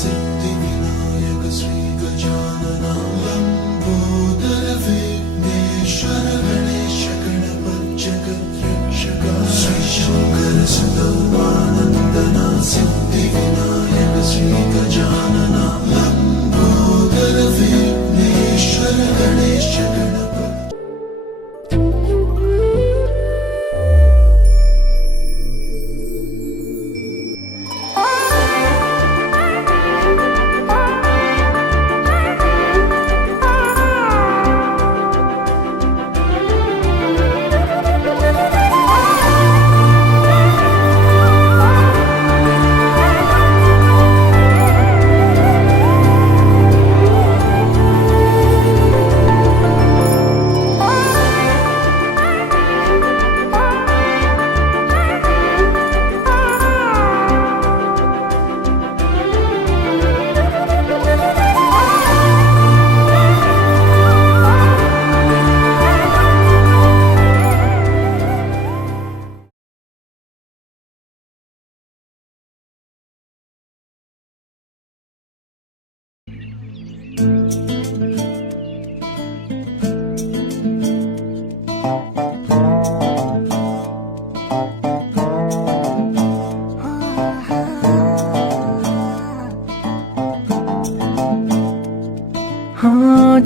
సిద్ధి వినాయక శ్రీ గజానన లంబోదర విఘ్నేశ్వర గణేశ గణపతి జగద్రక్షక శ్రీ శంకర సుతౌమానందన సిద్ధి వినాయక శ్రీ గజానన లంబోదర విఘ్నేశ్వర గణేశ గణపతి.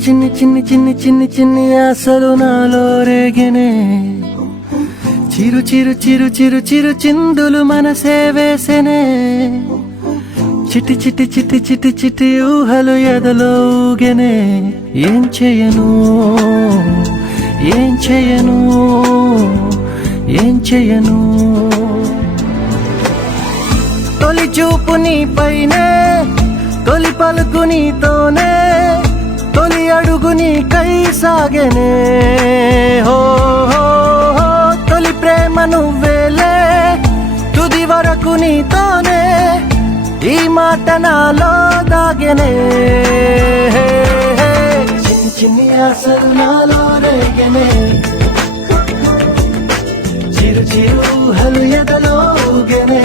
చిన్ని చిన్ని చిన్ని చిన్ని చిన్ని ఆశలు నాలో రేగినే చిరు చిరు చిరు చిరు చిరు చిందులు మనసే వేసెనే చిటి చిటి చిటి చిటి చిటి ఊహలు ఎదలో ఊగెనే ఏం చేయను ఏం చేయను ఏం చేయను తొలి చూపు నీ పైనే తొలి పలుకు నీతోనే తొలి అడుగు నీకై సాగెనే హో హో హో తొలి ప్రేమ నువ్వేలే తుది వరకు నీతోనే ఈ మాట నాలో దాగెనే చిన్ని చిన్ని ఆశలు నాలో రేగెనే చిరు చిరు ఊహలు ఎదలో ఊగెనే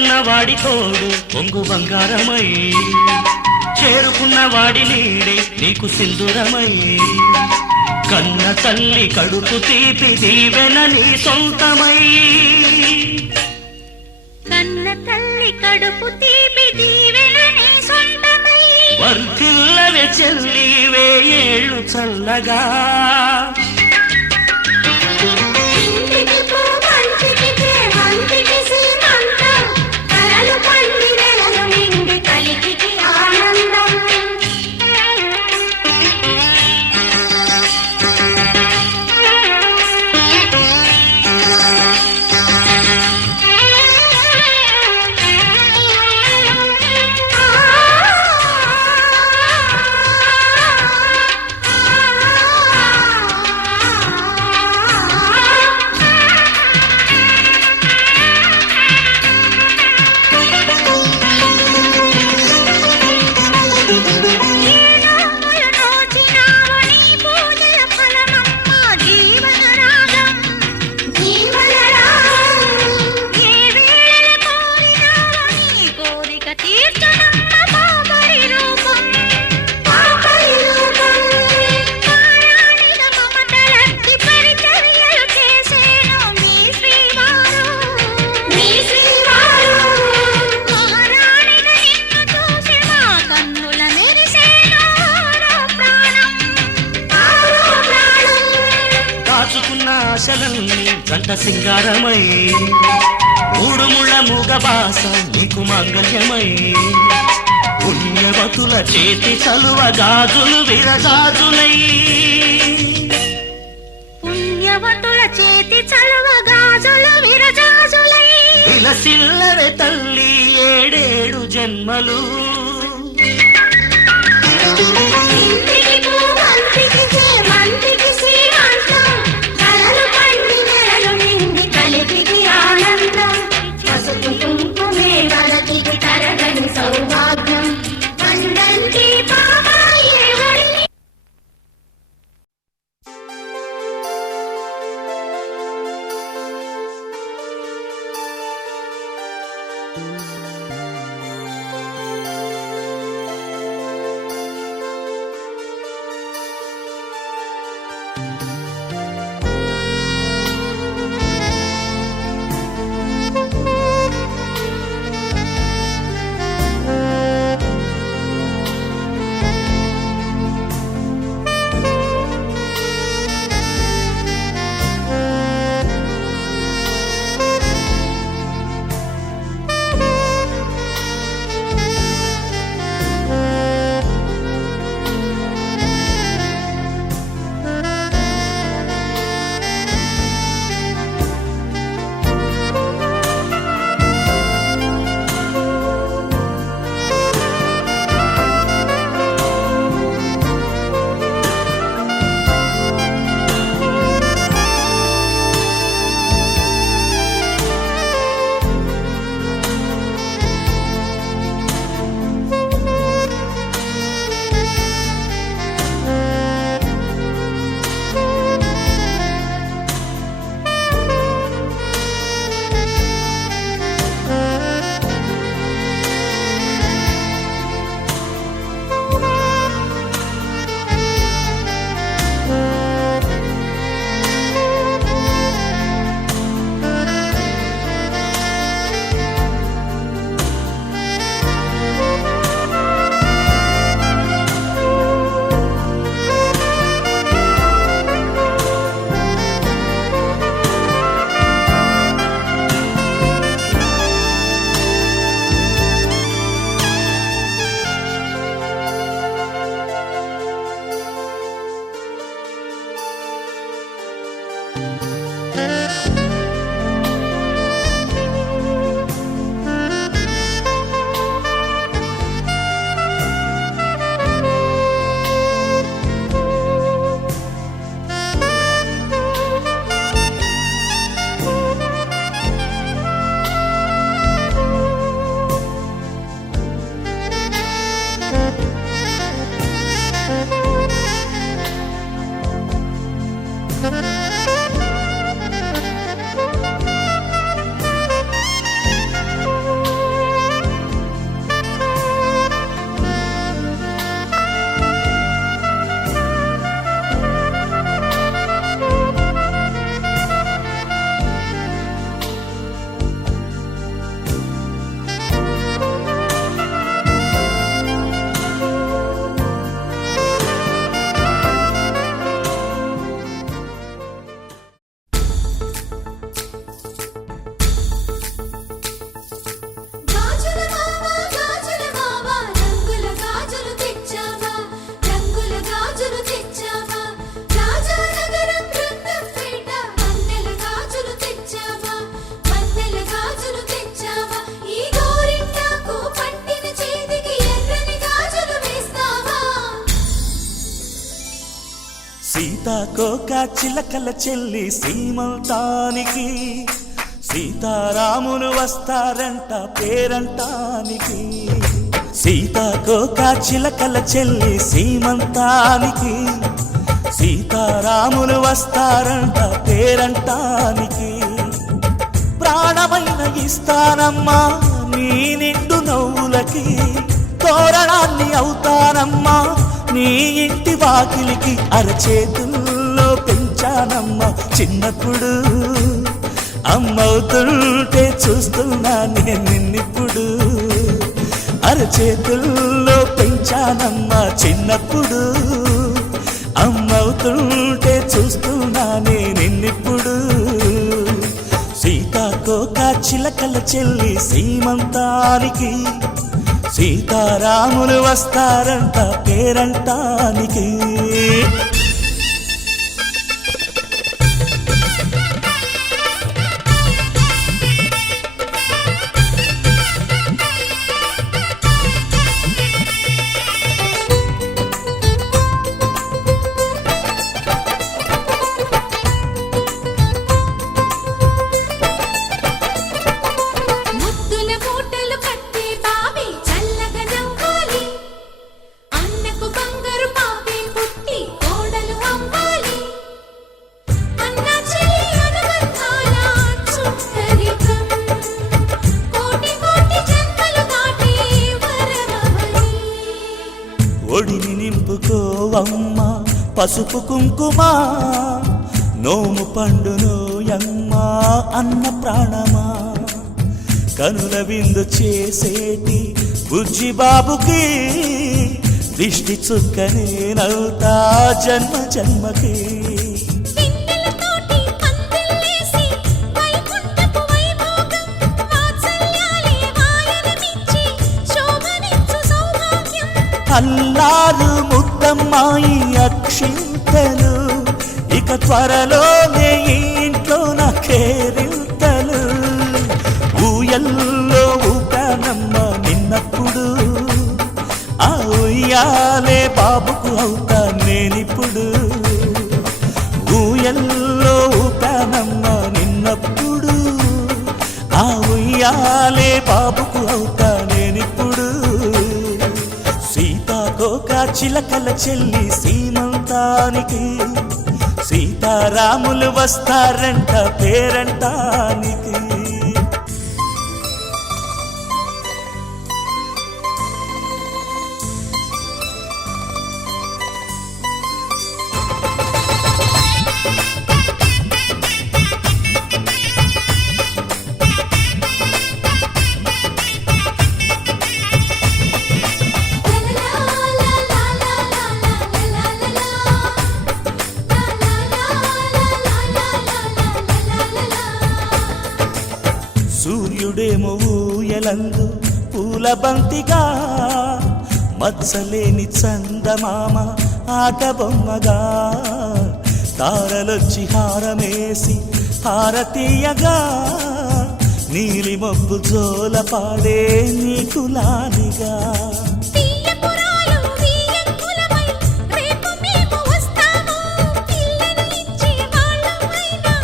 చేరుకున్న వాడి తోడు పొంగు బంగారమై, చేరుకున్న వాడి నీడే నీకు సింధురమై, కన్న తల్లి కడుపు తీపి దీవెన నీ సొంతమై, కన్న తల్లి కడుపు తీపి దీవెన నీ సొంతమై, వర్ధిల్లవే చెల్లి వేయేళ్ళు చల్లగా. ఇంటికి పో మంచికి మంచికి శ్రీమంతం, కలలు పండి నెలలు నిండి కలిగికి ఆనందం. ఆశలన్నీ జంట సింగారమై, మూడు ముళ్ళ మూగ బాస నీకు మంగళ్యమై, పుణ్యవతుల చేతి చలువ గాజులు విరగాజులై, పుణ్యవతుల చేతి చలువ గాజులు విరజాజులై, విలసిల్లవే తల్లి ఏడేడు జన్మలు. ఇంటికి పో మంచికి మంచికి శ్రీమంతం, కలలు పండి నెలలు నిండి కలిగికి ఆనందం. పసుపు కుంకుమే వలకికి తరగని సౌభాగ్యం, పండంటి పాపాయి ఎవరిని. చిలకల చెల్లి సీమంతానికి సీతారాములు వస్తారంట పేరంటానికి సీతాకోక చిలకల చెల్లి సీమంతానికి సీతారాములు వస్తారంట పేరంటానికి ప్రాణమైన ఇస్తానమ్మా నీ నిండు నవ్వులకి తోరణాన్ని అవుతానమ్మా నీ ఇంటి వాకిలికి అరచేతుల్లో పెంచానమ్మా చిన్నప్పుడు అమ్మవుతుంటే చూస్తున్నా నేను నిన్నిప్పుడు అరచేతుల్లో పెంచానమ్మా చిన్నప్పుడు అమ్మవుతుంటే చూస్తున్నా నేను నిన్నిప్పుడు సీతాకోక చిలకల చెల్లి సీమంతానికి సీతారాములు వస్తారంట పేరంటానికి ముద్దుల మూటలు కట్టి బావి చల్లగా నవ్వాలి అన్నకు బంగారు పాపి పుట్టి కోడలు అవ్వాలి అన్న చెల్లి అనుబంధాల చుట్టరికం కోటి కోటి జన్మలు దాటి వరమవని ఒడిని నింపుకోవమ్మ పసుపు కుంకుమ నోము పండునోయమ్మ అన్న ప్రాణమా కనుల విందు చేసేటి బుజ్జి బాబుకి దిష్టి చుక్కనేనవుతా జన్మ జన్మకి పిన్నెలతోటి పందిళ్ళేసి వైకుంఠపు వైభోగం వాత్సల్యాలే వాయనమిచ్చి శోభనిచ్చు సౌభాగ్యం అల్లారు ముద్దమ్మాయి అక్షింతలు ఇక త్వరలోనే ఈ ఇంట్లో నా కేరింతలు ఊయల్లో ఊపానమ్మ నిన్నప్పుడు ఆ ఉయ్యాలే బాబుకు అవుతా నేనిప్పుడు ఊయల్లో ఊపానమ్మ నిన్నప్పుడు ఆ ఉయ్యాలే బాబుకు అవుతా నేనిప్పుడు సీతాకోక చిలకల చెల్లి సీమంతానికి సీతారాములు వస్తారంట పేరంటానికి సూర్యుడేమో ఊయలందు పూల బంతిగా మత్సలేని చందమామ ఆట బొమ్మగా తారలొచ్చి హారమేసి హారతీయగా నీలి మబ్బు జోల పాడే నీకు లాలిగా తీయపురాలు వీయంకులమై రేపు మేము వస్తాము పిల్లను ఇచ్చే వాళ్ళమైనా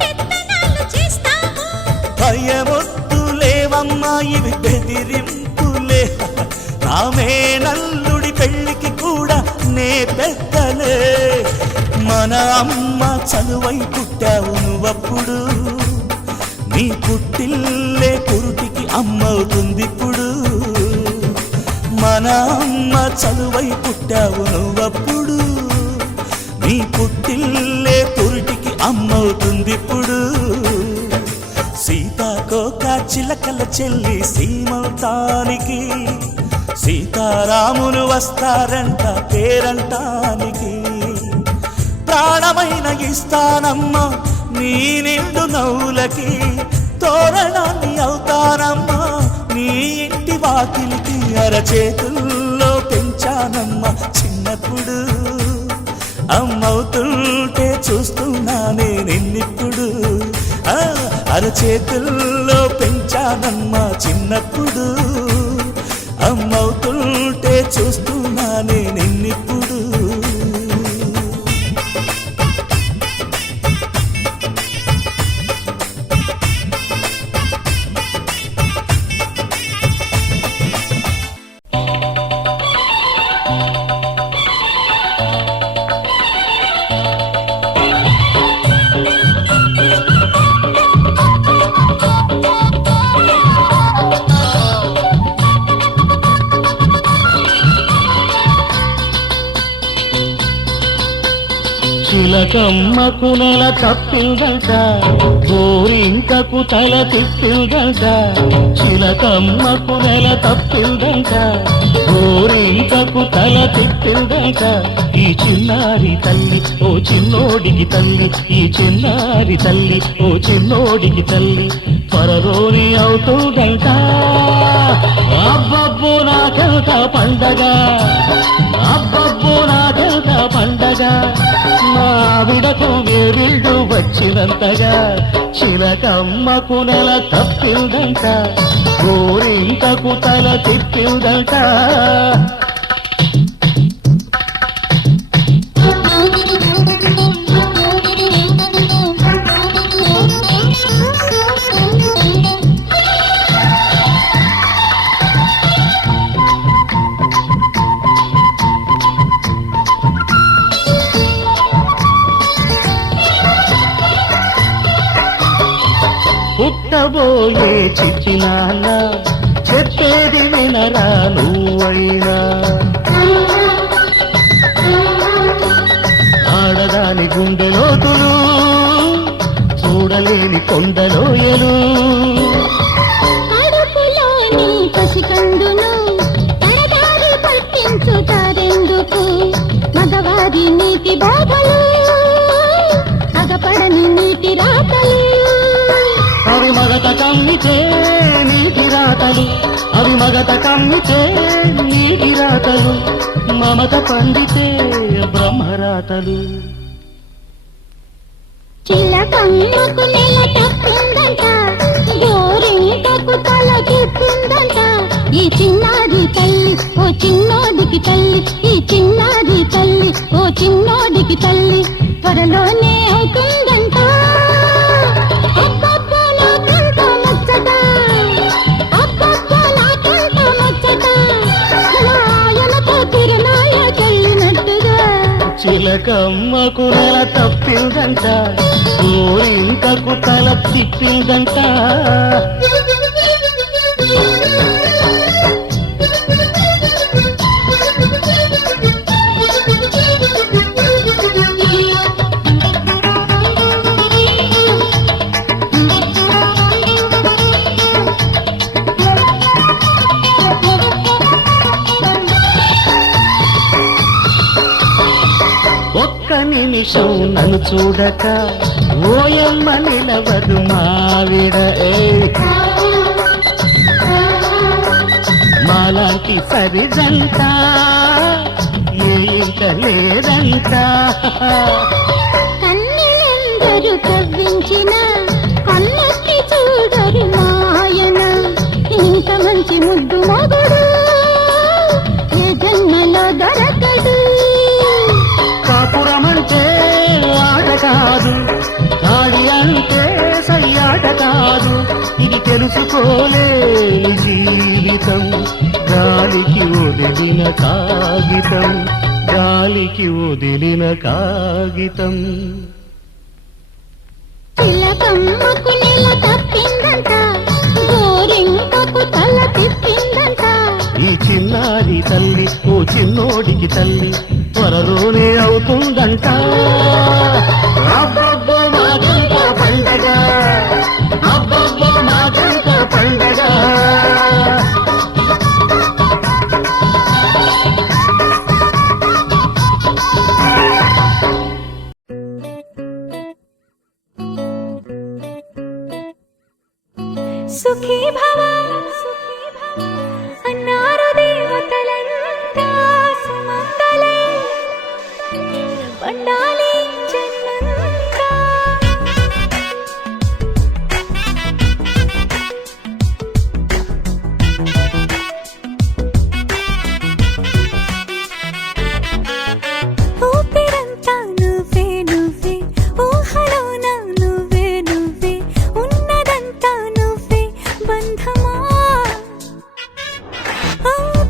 పెత్తనాలు చేస్తాము భయమొద్దులేవమ్మా ఇవి బెదిరింపులే నామే నల్లుడి పెళ్ళికి కూడా నే పెద్దలే మన అమ్మ చలువై పుట్టావు నువ్వప్పుడు నీ పుట్టిల్లే పురుటికి అమ్మవుతుందిప్పుడు మన అమ్మ చలువై పుట్టావు నువ్వప్పుడు నీ పుట్టిల్లే పురుటికి అమ్మవుతుందిప్పుడు సీతాకోక చిలకల చెల్లి సీమంతానికి సీతారాములు వస్తారంట పేరంటానికి ప్రాణమైన ఇస్తానమ్మా నీ నిండు నవ్వులకి తోరణాన్ని అవుతానమ్మా నీ ఇంటి వాకిలికి అరచేతుల్లో పెంచానమ్మా చిన్నప్పుడు అమ్మవుతుంటే చూస్తున్నానే నిన్నిప్పుడు అరచేతుల్లో పెంచానమ్మా చిన్నప్పుడు అమ్మవుతుంటే చూస్తున్నానే నిన్నిప్పుడు చిలకమ్మకు నెల తప్పిందంట గోరింకకు తల తిప్పిందంట చిలకమ్మకు నెల తప్పిందంట గోరింకకు తల తిప్పిందంట ఈ చిన్నారి తల్లి ఓ చిన్నోడికి తల్లి ఈ చిన్నారి తల్లి ఓ చిన్నోడికి తల్లి త్వరలోని అవుతుందంట అబ్బబ్బో నాకెంత పండగ అబ్బబ్బో నాకెంత పండగ మా ఆవిడకు వేరిళ్ళు వచ్చినంతగా చిలకమ్మకు నెల తప్పిందంట గోరింకకు తల తిప్పిందంట పుట్టబోయే చిట్టి నాన్న చెప్పేది వినరా నువ్వైనా ఆడదాని గుండె లోతులు చూడలేని కొండలోయలు కడుపులోని పసికందును తరదారి పట్టించుతారెందుకు మగవారి నీతి బాధలు అగపడని నీటి రాతలు అవి మగత కమ్మితే నీటి రాతలు అవి మగత కమ్మితే నీటి రాతలు మమత పండితే బ్రహ్మరాతలు చిలకమ్మకు నెల తప్పిందంట గోరింకకు తల తిప్పిందంట ఈ చిన్నారి తల్లి ఓ చిన్నోడికి తల్లి ఈ చిన్నారి తల్లి ఓ చిన్నోడికి తల్లి త్వరలోనే అవుతుందంట అబ్బబ్బో నాకెంత ముచ్చట అబ్బబ్బో నాకెంత ముచ్చట నాయనతో తిరునాయ చెల్లినట్టుగా చిలకమ్మకు నెల తప్పిందంట గోరింకకు తల తిప్పిందంట ఒక్క నిమిషం నన్ను చూడక ఓయమ్మ నిలవదు మావిడ మాలాంటి సరిజంట ఏ ఇంక లేదంట కన్నెలందరూ కవ్వించిన కన్నెత్తి చూడరు మాయన ఇంత మంచి ముద్దు మొగుడు ఏ జన్మలో దొరకడు కాపురమంటే ఆట కాదు గాడి అంటే సయ్యాట కాదు ఇది తెలుసుకోలేని జీవితం గాలికి వదిలిన కాగితం గాలికి వదిలిన కాగితం చిలకమ్మకు నెల తప్పిందంట గోరింకకు తల తిప్పిందంట ఈ చిన్నారి తల్లి ఓ చిన్నోడికి తల్లి త్వరలోనే అవుతుందంట అబ్బబ్బో మాకెంత పండగ అబ్బబ్బో మాకెంత పండగ సుఖీ భవ అన్నారు దేవతలంతా సుమంగళే పండాలి జన్మంతా ఊపిరంతా నువ్వే నువ్వే ఊహలోన నువ్వే నువ్వే ఉన్నదంతా నువ్వే బంధమా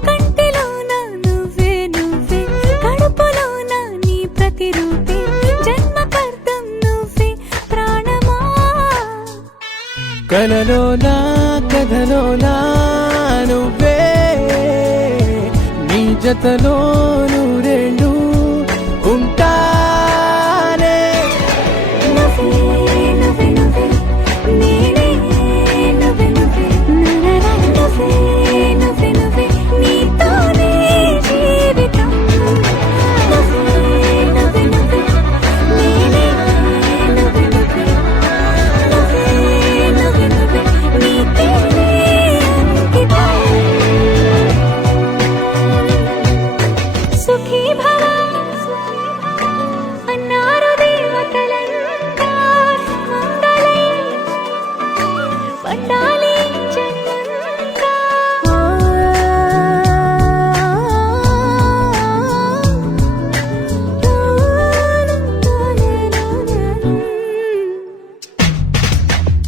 కంటిలోన నువ్వే నువ్వే కడుపులోన నీ ప్రతిరూపే జన్మకర్తం నువ్వే ప్రాణమా కలలోనా కథలోనా నువ్వే నీ జతలో నూరేళ్ళు ఉంటానే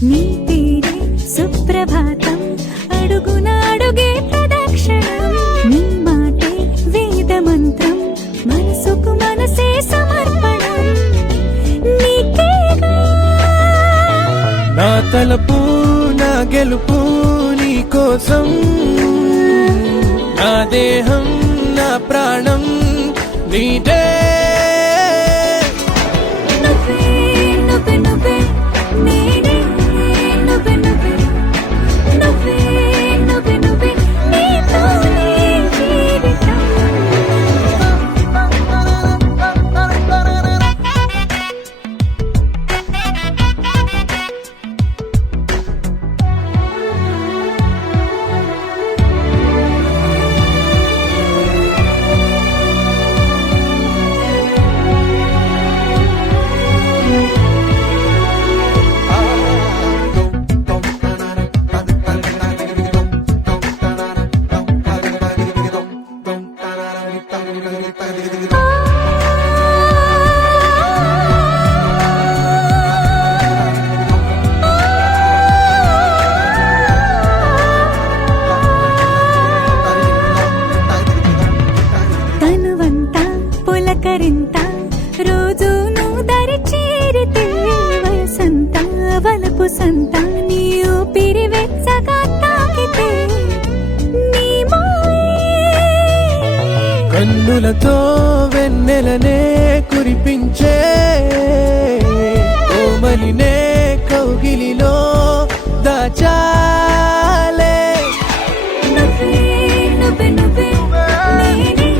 నీ పేరే సుప్రభాతం అడుగున అడుగే ప్రదక్షిణం నీ మాటే వేద మంత్రం మనసుకు మనసే సమర్పణం నీకేగా నా తలపు నా గెలుపు నీ కోసం నా దేహం నా ప్రాణం నీదే నువ్వే నువ్వే నువ్వే నేనే నువ్వే నువ్వే నువ్వే నువ్వే నువ్వే నీతోనే జీవితం తనువంతా పులకరింత రోజు నువ్వు దరి చేరితే వయసంతా వలపు సంత నీ ఊపిరి వెచ్చగా తాకితే నీ మాయే కన్నులతో వెన్నెలనే కురిపించే కోమలినే కౌగిలిలో దాచాలే నువ్వే నువ్వే నువ్వే నేనే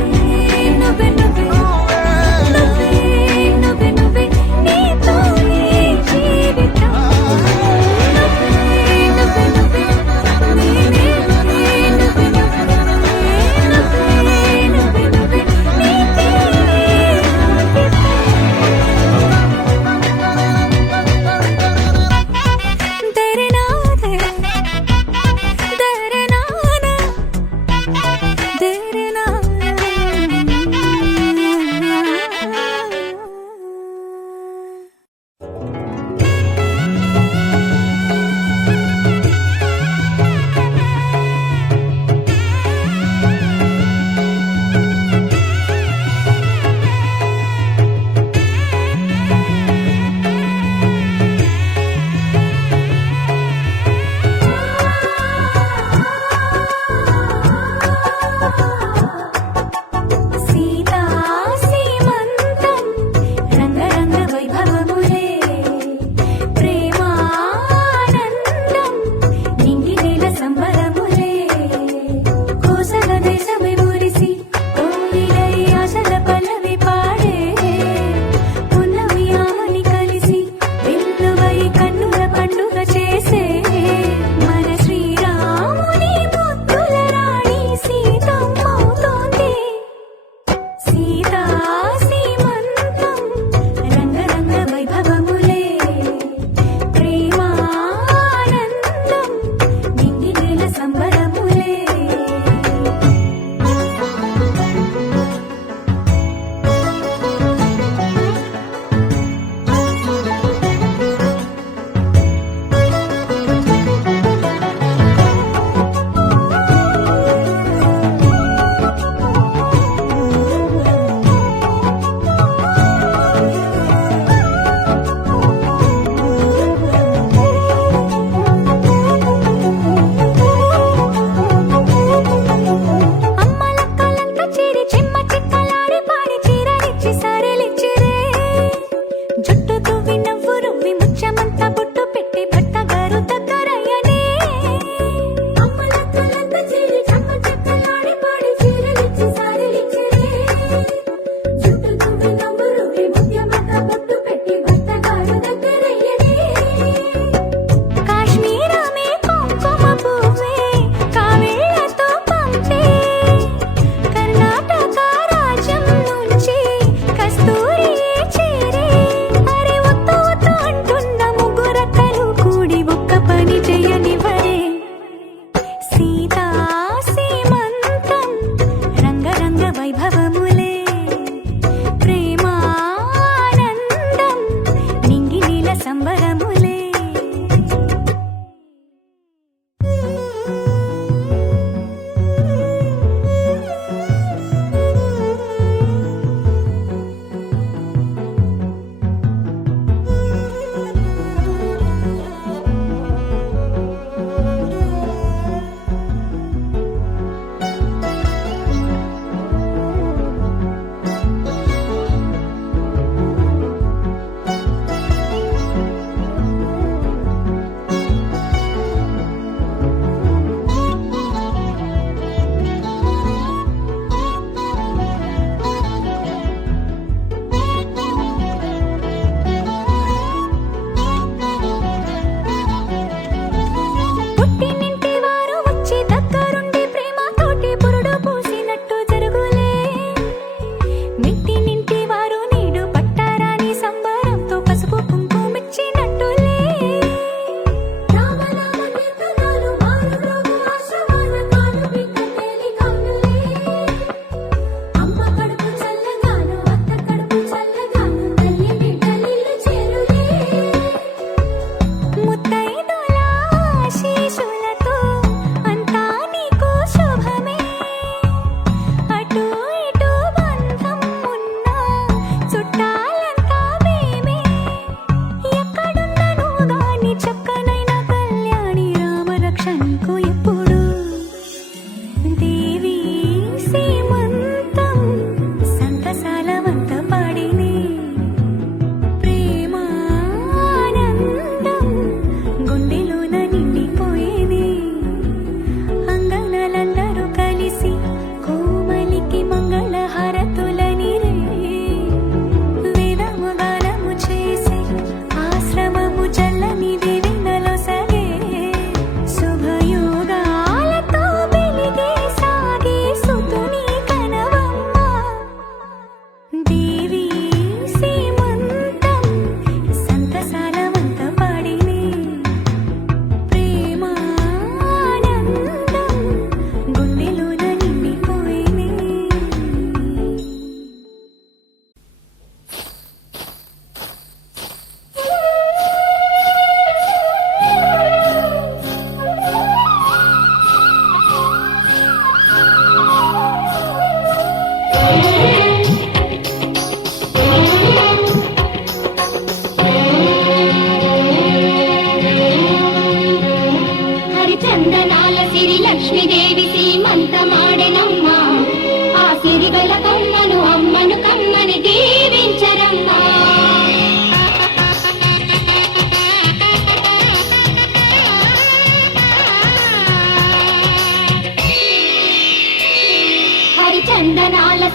నువ్వే నువ్వే నువ్వే నువ్వే నువ్వే నీతోనే జీవితం నువ్వే నువ్వే నువ్వే నేనే నువ్వే నువ్వే నువ్వే నువ్వే నువ్వే నీకే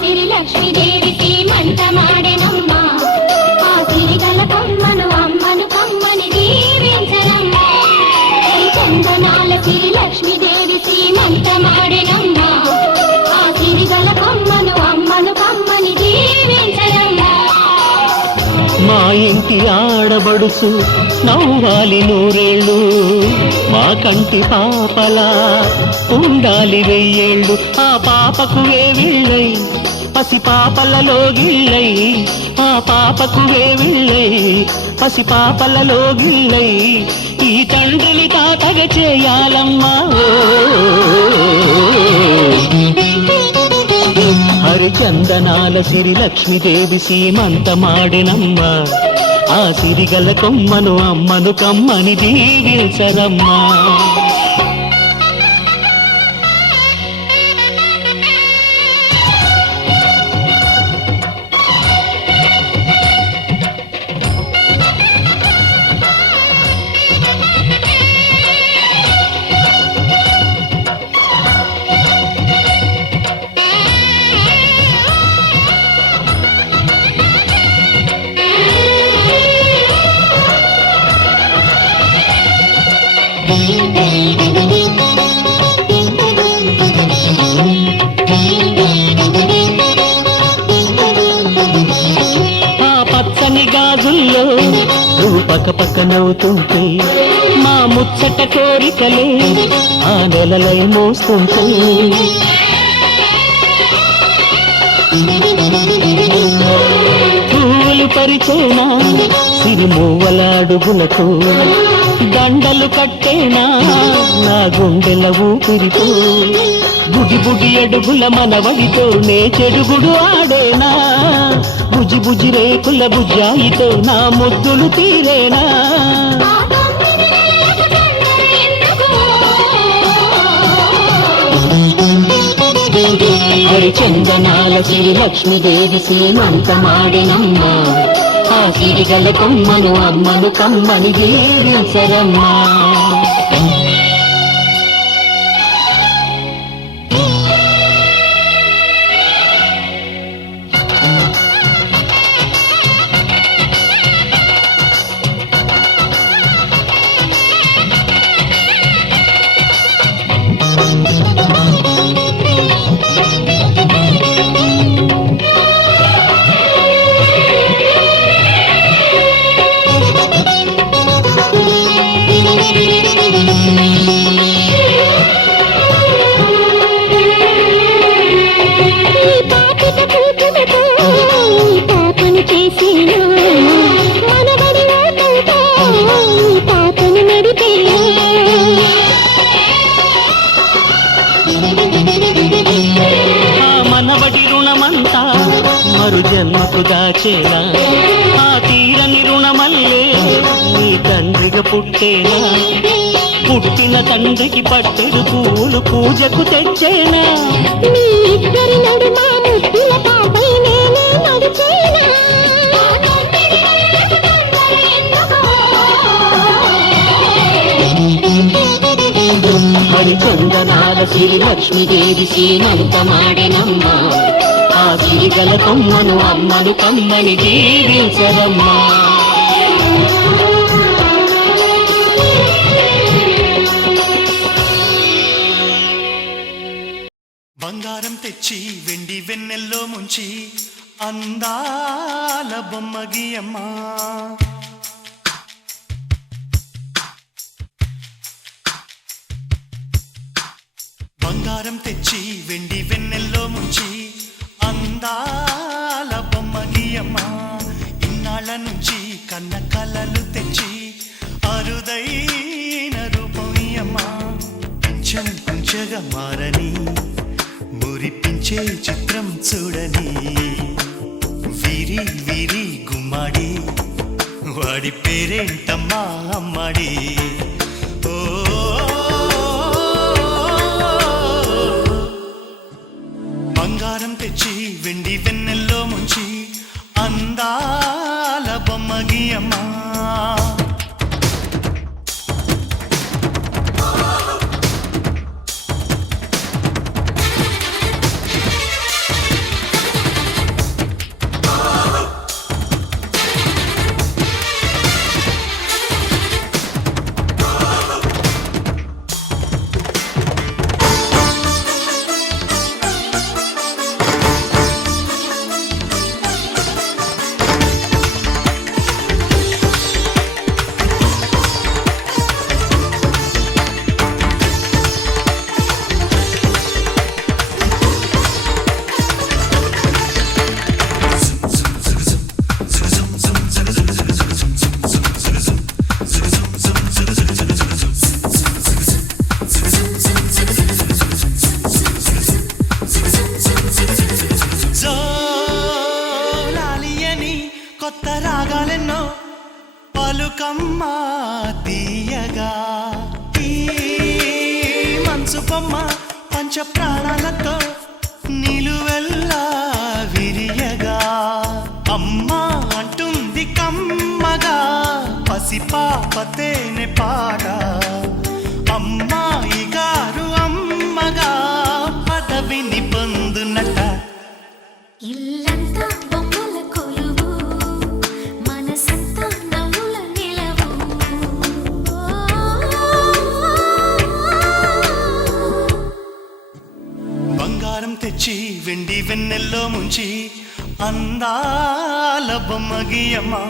సిరి లక్ష్మీదేవి సీమంత మాడెనమ్మా ఆ సిరిగల కొమ్మను అమ్మను కమ్మని దీవించనమ్మా చందనాల సిరి లక్ష్మీదేవి సీమంత మాడెనమ్మా ఆ సిరిగల కొమ్మను అమ్మను కమ్మని దీవించనమ్మా మా ఇంటి ఆడబడుసు నవ్వాలి నూరేళ్ళు మా కంటి పాపలా ఉండాలి వెయ్యేళ్ళు ఆ పాపకు వేవిళ్ళై పసి పాపలలో గిళ్ళై ఆ పాపకు వేవిళ్ళై పసి పాపలలో గిళ్ళై ఈ తండ్రిని తాతగా చేయాలమ్మా హరిచందనాల సిరి లక్ష్మీదేవి సీమంత మాడినమ్మ ఆ సిరిగల కొమ్మను అమ్మను కమ్మని దీవించరమ్మా గాజుల్లో నువ్వు పక్క నవ్వుతుంటే మా ముచ్చట కోరికలే ఆ నెలలై మోస్తుంటే పూలు పరిచేనా సిరిమూవల అడుగులకు దండలు కట్టేనా నా గుండెల ఊపిరితో బుడి బుడి అడుగుల మనవడితో నే చెడుగుడు ఆడేనా బుజి బుజి రేకుల బుజ్జాయితో నా ముద్దులు తీరేనా హరిచందనాల సిరి లక్ష్మీదేవి సీమంత మాడినమ్మా ఆ సిరిగల కొమ్మను అమ్మను కమ్మని దీవించరమ్మా మనవడి రుణమంతా మరు జన్మకు దాచేనా ఆ తీరని రుణమల్లే నీ తండ్రిగా పుట్టేనా పుట్టిన తండ్రికి పట్టెడు పూలు పూజకు తెచ్చేనా మీ ఇద్దరి నడుమ ముద్దుల పాపై నేనే నడిచేనా హరిచందనాల సిరి లక్ష్మీదేవి సీమంత మాడెనమ్మా ఆ సిరిగల కొమ్మను అమ్మను కమ్మని దీవించరమ్మా బంగారం తెచ్చి వెండి వెన్నెల్లో ముంచి అందాల బొమ్మ గీయమ్మా బంగారం తెచ్చి వెండి వెన్నెల్లో ముంచి అందాల బొమ్మ గీయమ్మా ఇన్నాళ్ళ నుంచి కన్న కలలు తెచ్చి అరుదైన రూపమయ్యమ్మా కొంచెం కొంచెగా మారని మురిపించే చిత్రం చూడని వీరి వీరి గుమ్మాడి వాడి పేరేంటమ్మా అమ్మాడి ఓ బంగారం తెచ్చి వెండి వెన్నెల్లో ముంచి అందాల బొమ్మ గీయమ్మా పంచ ప్రాణాలతో నిలువెల్లా విరియగా అమ్మా అంటుంది కమ్మగా పసిపాప తేనె పాట అమ్మాయి గారు అమ్మగా పదవిని పొందునట ఇల్లంతా బొమ్మల కొలువు మనసంతా నవ్వుల నిలవు బంగారం తెచ్చి వెండి వెన్నెల్లో ముంచి అందాల బొమ్మ గీయమ్మా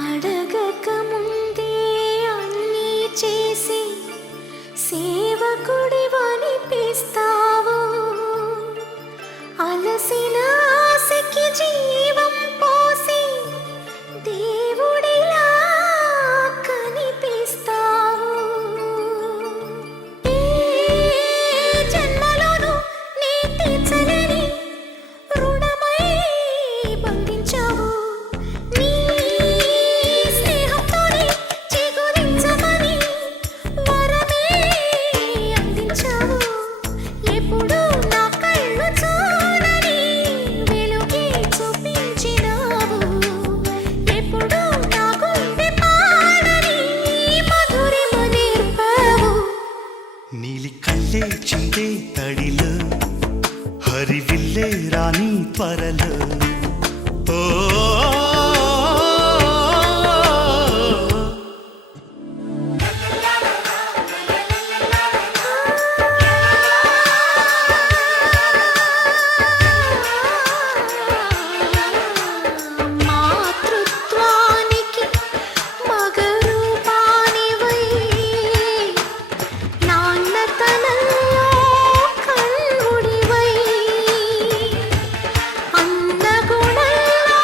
అడగక ముందే అన్నీ చేసి సేవకుడివనిపిస్తావు అలసిన ఆశకి జీవం పోసి దేవుడిలా కనిపిస్తావు ఏ జన్మలోనూ నీ తీర్చలేని రుణమై బంధించావు నీ స్నేహంతోనే చిగురించమని వరమే అందించావు ఎప్పుడు నా కళ్ళు చూడని వెలుగే చూపించినావు ఎప్పుడు నా గుండె పాడని మధురిమ నేర్పావు నీలి కళ్ళే చిందే తడిలో హరివిల్లే రాణి త్వరలో ఓ మాతృత్వానికి మగరూపానివై నాన్నతనంలో కన్నుడివై అన్నగుణంలో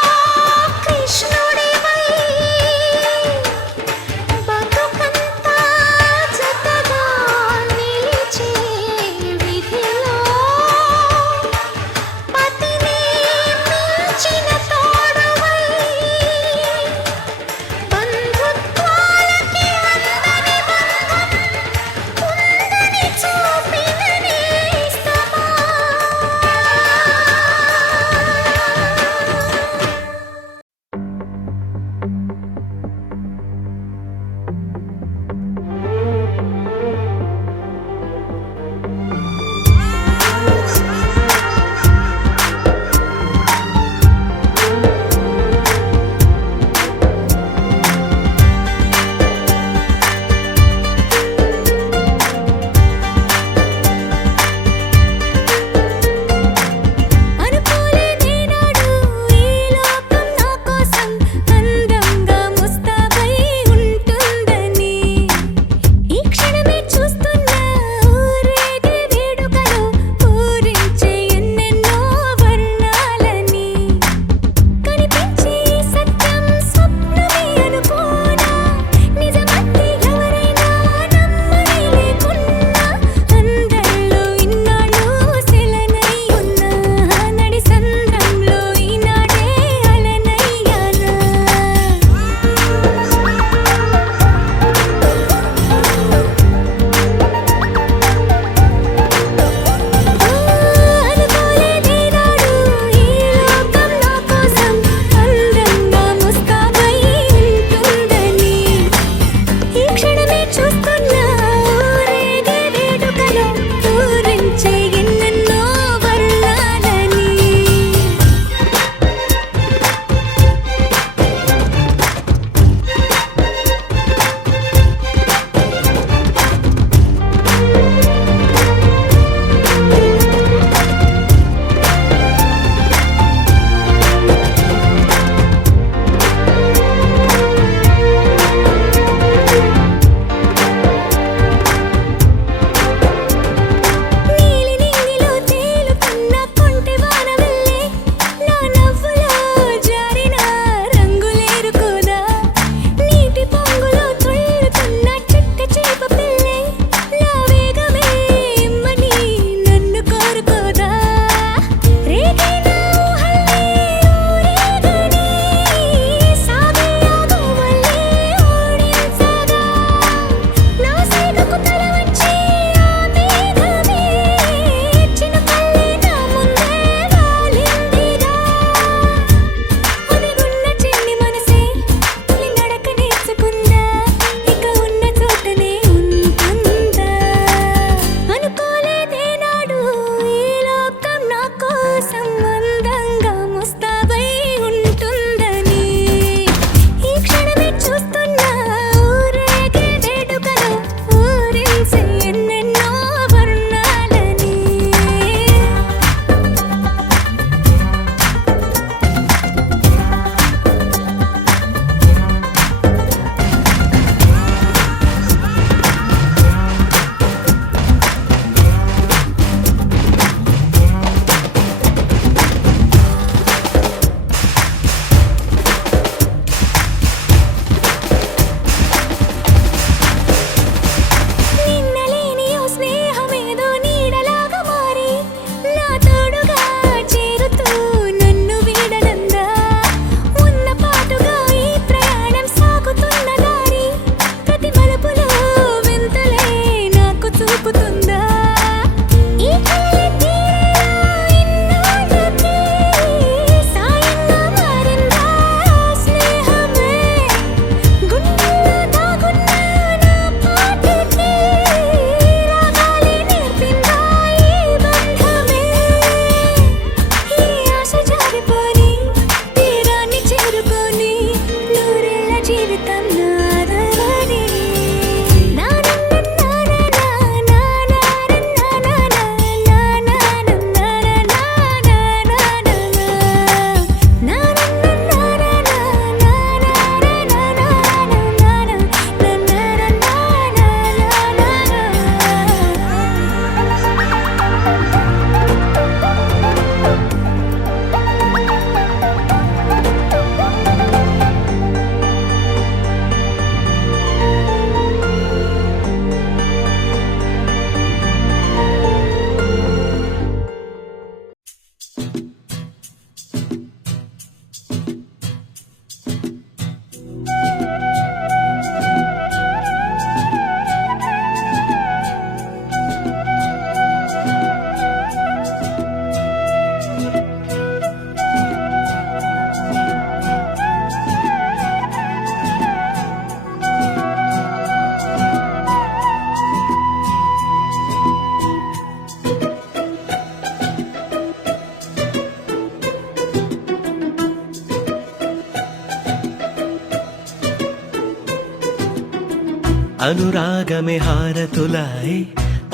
అనురాగమే హారతులాయే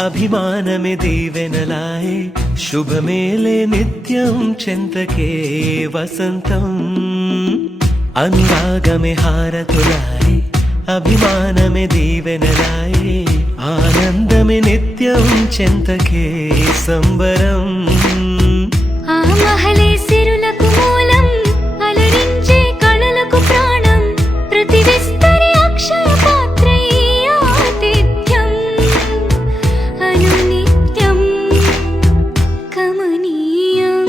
అభిమానమే దీవెనలాయే శుభమేలే నిత్యం చెంతకే వసంతం అనురాగమే హారతులాయే అభిమానమే దీవెనలాయే ఆనందమే నిత్యం చెంతకే సంబరం ఆ మహలే సిరులకు మూలం అలరించే కళలకు ప్రాణం ప్రతి విస్తరి అక్షయ పాత్రై ఆతిథ్యం అనునిత్యం కమనీయం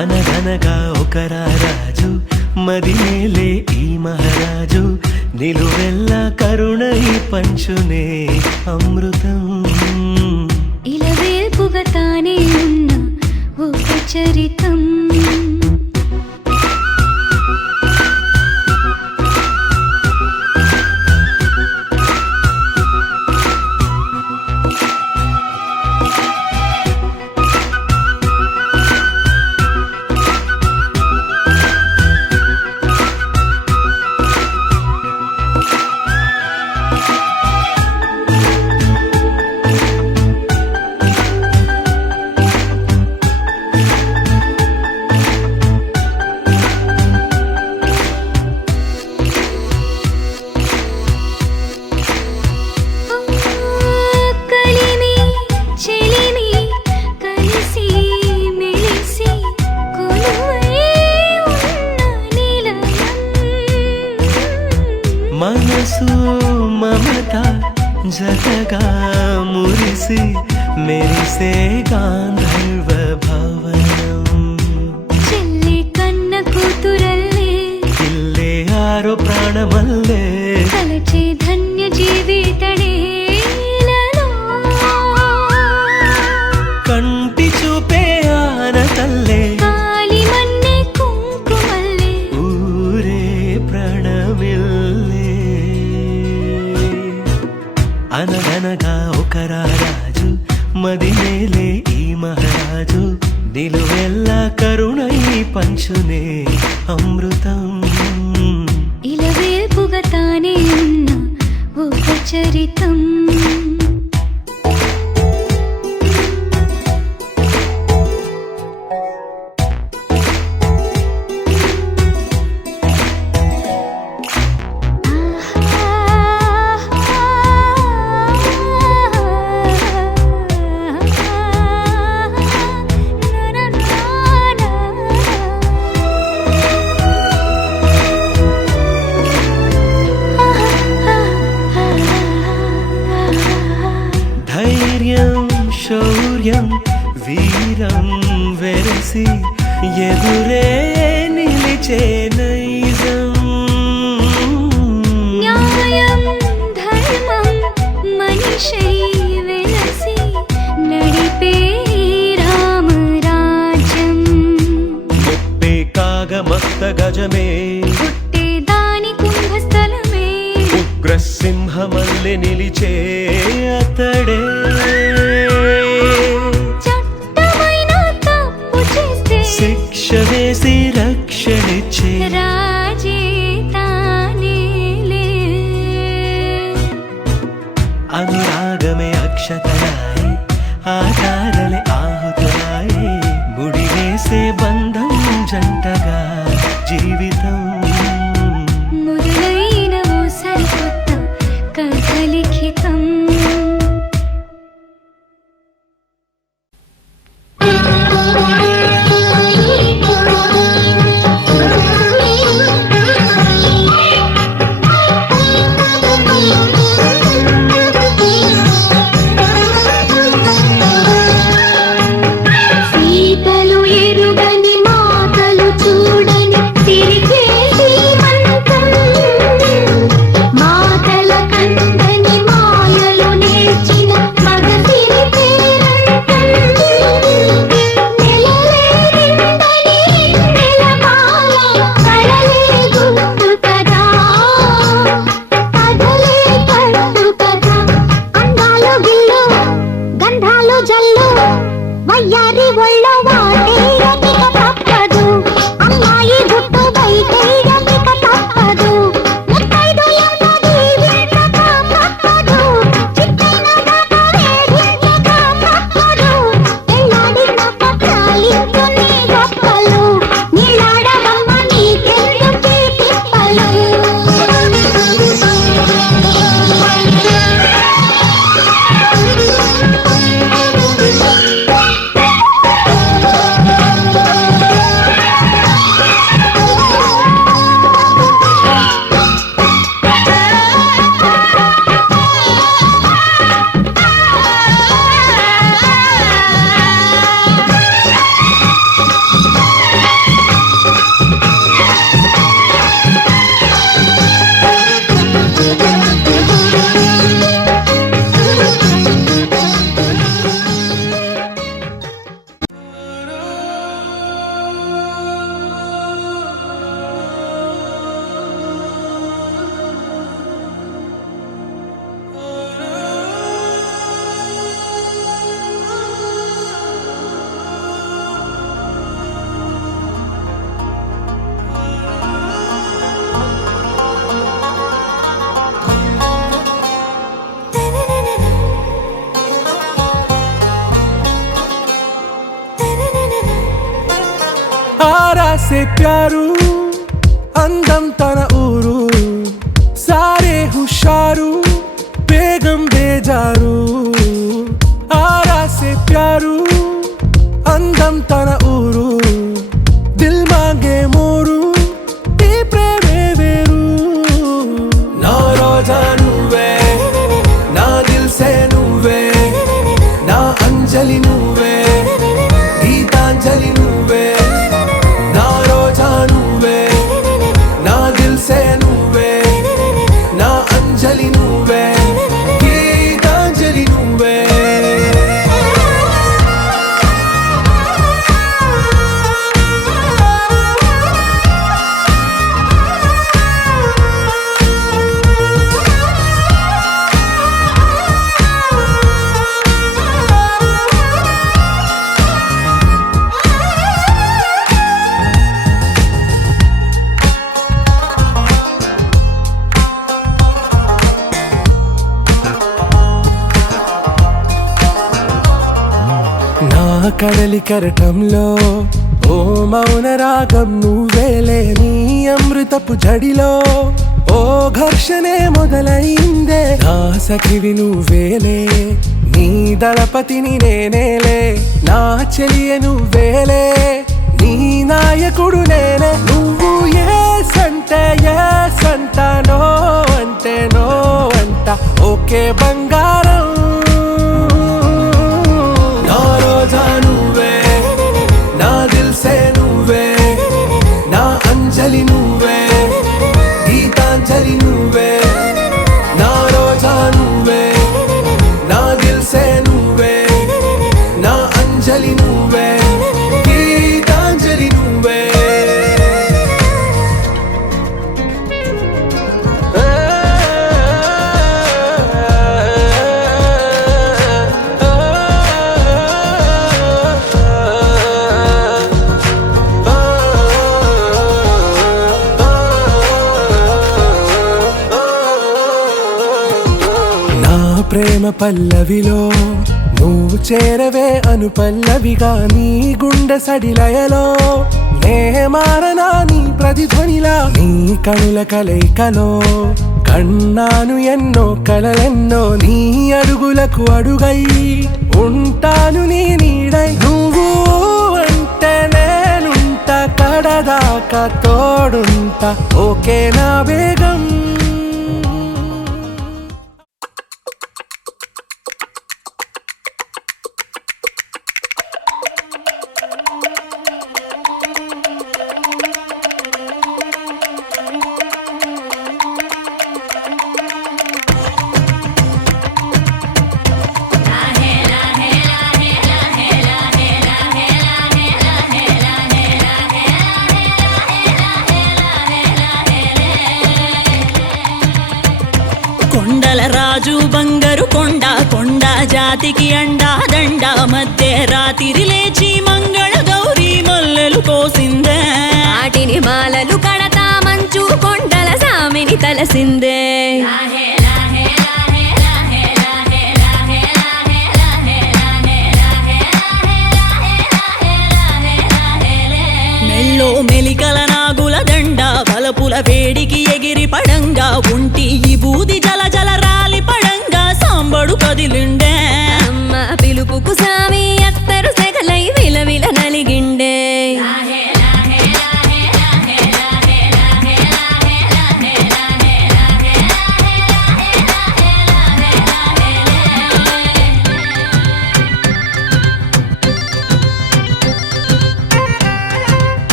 అనగనగా ఒక రాజు మదినేలే ఈ మహారాజు నిలువెల్లా కరుణై పంచునే అమృతం ఇలవేల్పుగా తానే ఉన్న ఒక చరితం మనసు మమత జతగా మురిసి మెరిసే గాంధర్వ భవనం చెల్లి కన్న కూతురల్లే ఇల్లే ఆరో ప్రాణమల్లే కలచే ధన్య జీవితడే కంటి చూపే ఆనతల్లే కాలి మన్నే కుంకుమల్లే ఊరే ప్రణమిల్లే అనగనగా ఒక రాజు మదినేలే ఈ మహారాజు నిలువెల్లా కరుణై పంచునే అమృతం ఇలవేల్పుగా తానే ఉన్న ఒక చరితం ధైర్యం శౌర్యం వీరం వెరసి ఎదురే నిలిచే నైజం న్యాయం ధర్మం మనిషై వెలసి నడిపే రామరాజ్యం ముప్పే కాగమస్త గజమే పుట్టే దాని కుంభస్థలమే ఉగ్రసింహమల్లె నిలిచే అతడే చట్టమైన తప్పు చేస్తే శిక్ష వేసి రక్షణిచ్చే రాజే తానేలే అనురాగమే అక్షతలాయే ఆచారలే ఆహుతులాయే ముడివేసే బంధం జంటగా జీవితం మొదలైన ఓ సరికొత్త కథ లిఖితం సీతలు ఎరుగని మాటలు చూడని తిరిగే శ్రీమంతం మాటల కందని మాయలు సే ప్యారు అందం తన ఊరు సారే హుషారు బేగం బేజారు ఆరా సే ప్యారు అందం తన ఊరు దిల్ మాంగే మోరు ఈ ప్రేమే వేరు నా రోజా నువ్వే నా దిల్ సే నువ్వే నా అంజలి నువ్వే గీతాంజలి నువ్వే నా రోజా నువ్వే నా దిల్ సే నువ్వే నా అంజలి నువ్వే గీతాంజలి నువ్వే కడలి కరటంలో ఓ మౌన రాగం నువ్వేలే నీ అమృతపు జడిలో ఓ ఘర్షణే మొదలైందే నా సఖివి నువ్వేలే నీ దళపతిని నేనేలే నా చెలియ నువ్వేలే నీ నాయకుడు నేనే నువ్వు ఏ సంట నో అంటే నో అంట ఓకే బంగారం నువ్వే నా దిల్ సే నువ్వే నా అంజలి నువ్వే గీతాంజలి నువ్వే నా రోజా నువ్వే నా దిల్ సే నువ్వే నా అంజలి నువ్వే గీతాంజలి నువ్వే ప్రేమ పల్లవిలో నువ్వు చేరవే అను పల్లవిగా నీ గుండె సడిలయలో నే మారనా నీ ప్రతిధ్వనిలా నీ కనుల కలయికలో కన్నాను ఎన్నో కలలెన్నో నీ అడుగులకు అడుగై ఉంటాను నీ నీడై నువ్వు అంటే నేనుంట కడదాకా తోడుంట ఓకే నా బేగం రాజు బంగారు కొండ కొండ జాతికి అండా దండ మధ్య రాత్రి లేచి మంగళ గౌరీ మల్లెలు కోసిందే వాటిని మాలలు కడతా మంచు కొండల సామిని తలసిందే